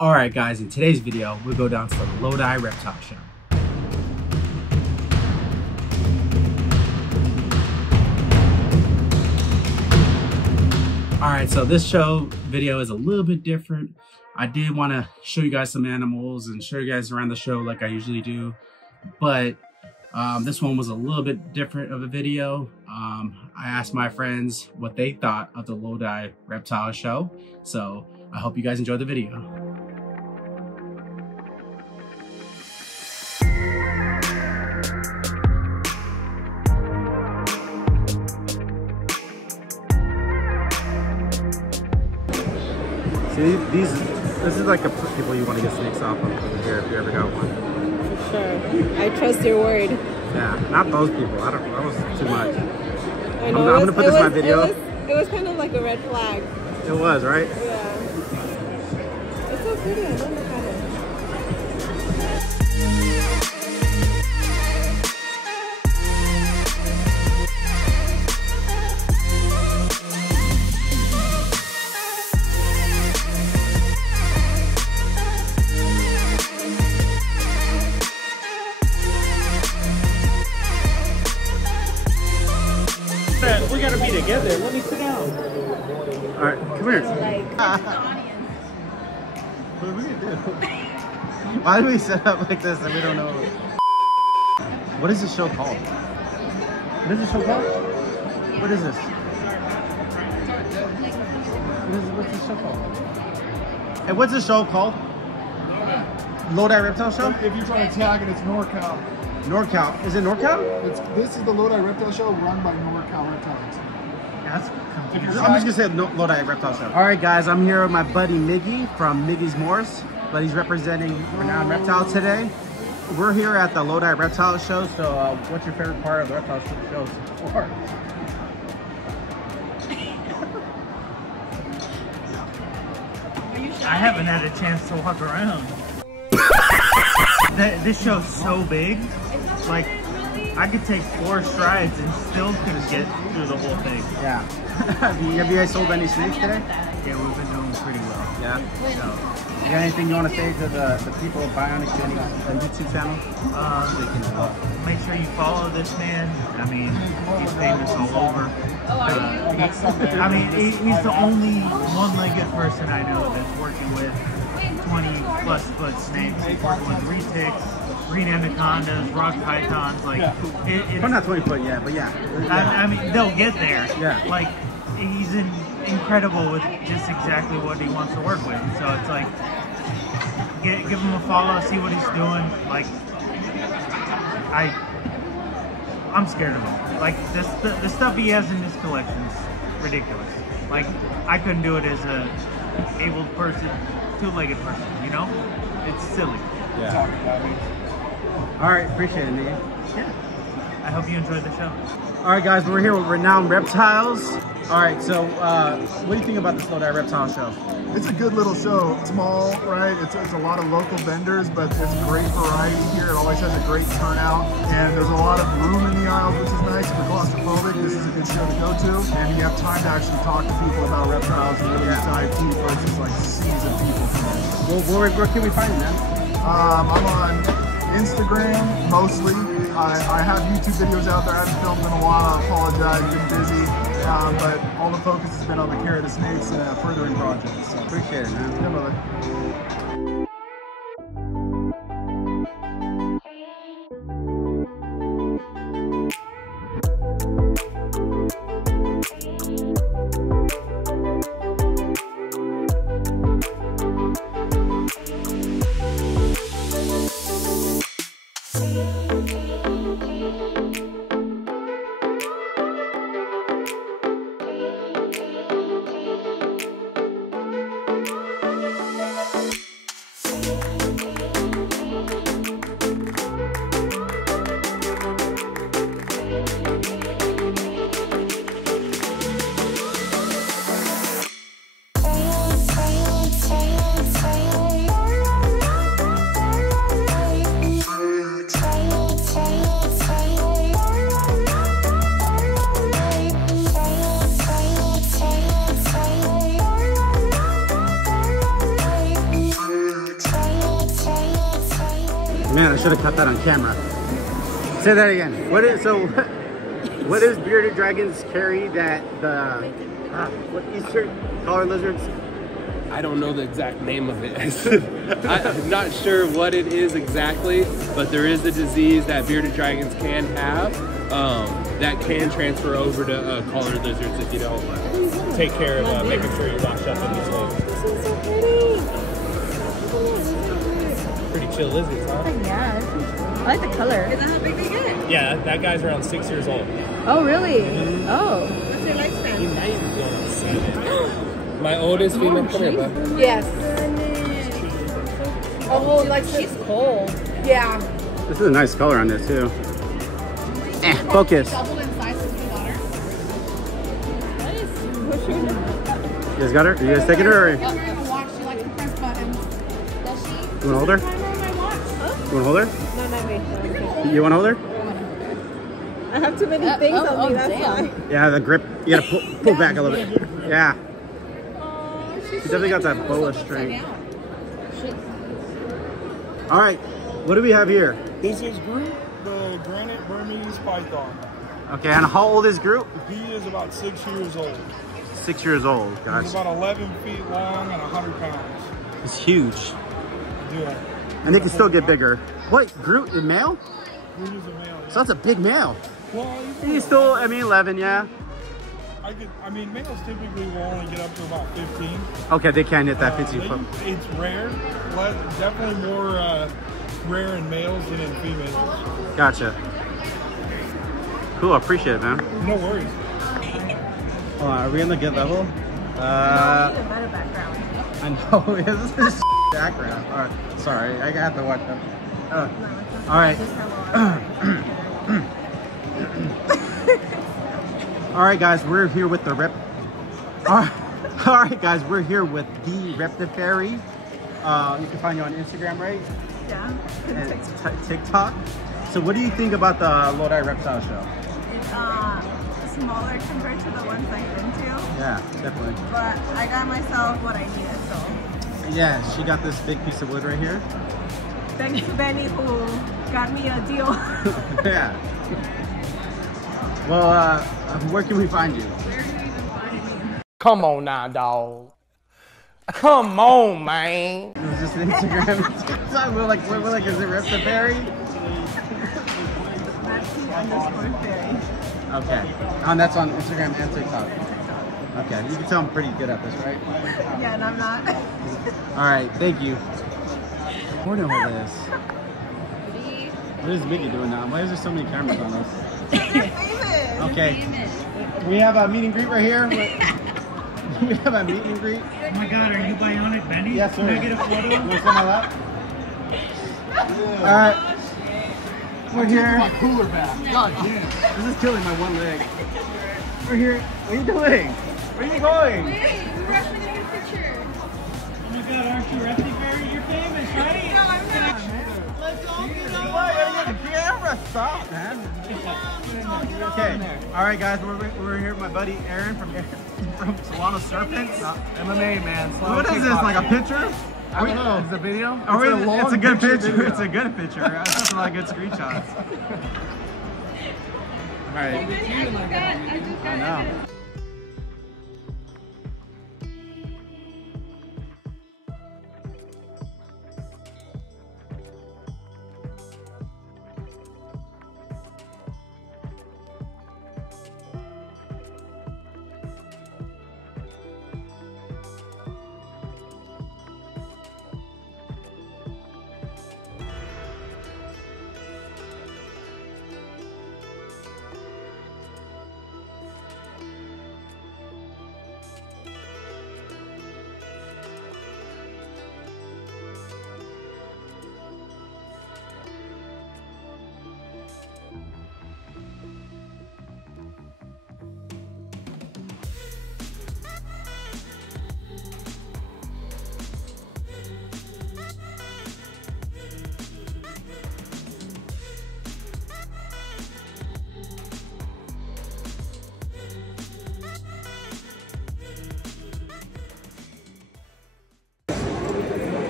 Alright guys, in today's video, we'll go down to the Lodi Reptile Show. Alright, so this show video is a little bit different. I did want to show you guys some animals and show you guys around the show like I usually do. But this one was a little bit different of a video. I asked my friends what they thought of the Lodi Reptile Show. So I hope you guys enjoyed the video. See, this is like the people you want to get snakes off of over here if you ever got one. For sure. I trust your word. Yeah, not those people. I don't. That was too much. I know, I'm gonna put this in my video. It was kind of like a red flag. It was, right? Yeah. It's so pretty. I love the pattern. We gotta be together. Let me sit down. All right, come here. What do we do? Why do we set up like this and we don't know? What is this show called? What is this show called? What is this? What's this show called? Hey, what's this show called? Lodi Reptile Show? If you're trying to tag it, it's NorCal. NorCal. Is it NorCal? This is the Lodi Reptile Show run by NorCal Reptile Expo. I'm just gonna say Lodi Reptile Show. All right, guys, I'm here with my buddy Miggy from Miggy's Morse, but he's representing Renowned Reptile today. We're here at the Lodi Reptile Show. So, what's your favorite part of the reptile show so far? I haven't had a chance to walk around. This show's so big, like I could take 4 strides and still couldn't get through the whole thing. Yeah. Have you guys sold any snakes today? Yeah, we've been doing pretty well. Yeah. So, you got anything you want to say to the people of Bionic YouTube channel? Make sure you follow this man. I mean, he's famous all over. I mean, he's the only one-legged person I know that's working with 20+ foot snakes. He's working with retics, green anacondas, rock pythons. Like, We're not 20 foot yet, but yeah. I mean, they'll get there. Yeah. Like, he's incredible with just exactly what he wants to work with. So it's like, give him a follow, see what he's doing. Like, I'm scared of him. Like, the stuff he has in his collection is ridiculous. Like, I couldn't do it as a able person, 2-legged person, you know? It's silly. Yeah. All right, appreciate it, Miggy. Yeah. I hope you enjoyed the show. All right, guys, we're here with Renowned Reptiles. All right, so what do you think about this Lodi Reptile Show? It's a good little show. Small, right? It's a lot of local vendors, but it's great variety here. It always has a great turnout, and there's a lot of room in the aisles, which is nice. If you're claustrophobic, this is a good show to go to, and you have time to actually talk to people about reptiles and really dive deep versus like seas of people. Well, where can we find you, man? I'm on Instagram mostly. I have YouTube videos out there. I haven't filmed in a while. I apologize. I've been busy. But all the focus has been on the care of the snakes and furthering projects. So. Appreciate it, man. Yeah, brother. Man, I should have cut that on camera. Say that again. What is what is bearded dragons carry that the what Eastern collar lizards? I don't know the exact name of it. I'm not sure what it is exactly, but there is a disease that bearded dragons can have that can transfer over to collar lizards if you don't take care of making sure you wash up in these lakes. This is so pretty. Pretty chill lizards, huh? Yeah. I like the color. Is that how big they get? Yeah, that guy's around 6 years old. Oh, really? Oh. What's their lifespan? He might be going on 7. My oldest female, come here, bud. Yes. Oh, like she's cold. Yeah. This is a nice color on this too. Focus. Double in size with your daughter. You guys got her? You guys taking her? Or? I have a watch. She likes to press buttons. Does she? You wanna hold her? Timer on my watch. Huh? You wanna hold her? No, not me. You wanna hold her? I have too many things on me, that's why. Yeah, the grip. You gotta pull back a little bit. Yeah. She definitely got that boa strength. All right, what do we have here? This is Groot, the granite Burmese python. Okay, and how old is Groot? He is about 6 years old. 6 years old, He's guys. about 11 feet long and 100 pounds. It's huge. Yeah. And they can still get bigger. What, Groot is male? Groot is a male. Yeah. So that's a big male. Well, He's still, I mean, 11, yeah. I mean, males typically will only get up to about 15. Okay, they can't hit that 15 foot. It's rare. Definitely more rare in males than in females. Gotcha. Cool, I appreciate it, man. No worries. Hold on, are we in the good level? No, we need a better background. I know, this is background. All right, sorry, I got to watch them. All right. All right, guys, we're here with the All right, guys, we're here with the Reptile. You can find you on Instagram, right? Yeah. And TikTok. So, what do you think about the Lodi Reptile Show? It's smaller compared to the ones I've been to. Yeah, definitely. But I got myself what I needed, so. Yeah, she got this big piece of wood right here. Thanks to Benny who got me a deal. Yeah. Well, where can we find you? Where do you even find me? Come on now, dog. Come on, man. It was just Instagram and TikTok. We're like, is it Reptile? That's _fairy. Okay. And that's on Instagram and TikTok. Okay. You can tell I'm pretty good at this, right? Yeah, and I'm not. All right. Thank you. We're doing all this. What is Mickey doing now? Why is there so many cameras on us? Okay. We have a meet and greet right here. We have a meet and greet. Oh my God, are you bionic, Benny? Yes, sir. Can I get a photo? You want to sit on my lap? All right. We're here. My cooler back. God damn. This is killing my one leg. We're here. What are you doing? Where are you going? Wait, we're actually gonna get a picture. Oh my God, aren't you Reptile? You're famous, right? No, I'm not. Let's all get Why gotta get the camera? Stop, man. Okay. All right, guys. We're here with my buddy Aaron from Solano Serpents. MMA, man. What is this? Like a picture? I don't know. Is it a video? It's a good picture. It's a good picture. That's a lot of good screenshots. All right. I just got I know.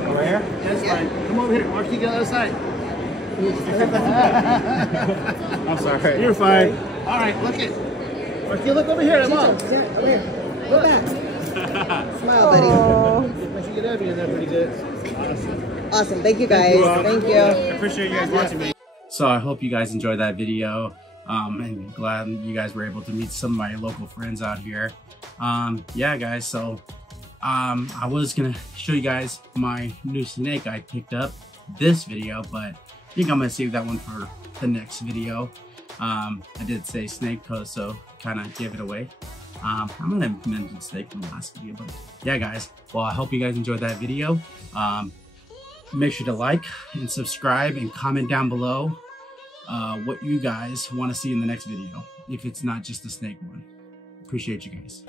Over here? That's fine. Come over here. Mark, you go to the other side. I'm sorry. You're fine. All right, look it. Marky, look over here. Come on. Over here. Go back. Smile, buddy. Make sure you get Abby in there pretty good. Awesome. Awesome. Thank you guys. Thank you. I appreciate you guys watching me. So I hope you guys enjoyed that video. And glad you guys were able to meet some of my local friends out here. Yeah, guys, so I was gonna show you guys my new snake I picked up this video, but I think I'm gonna save that one for the next video. I did say snake code, so kind of give it away. I might have mentioned snake in the last video, but yeah, guys, well, I hope you guys enjoyed that video. Make sure to like and subscribe and comment down below what you guys want to see in the next video, if it's not just the snake one. Appreciate you guys.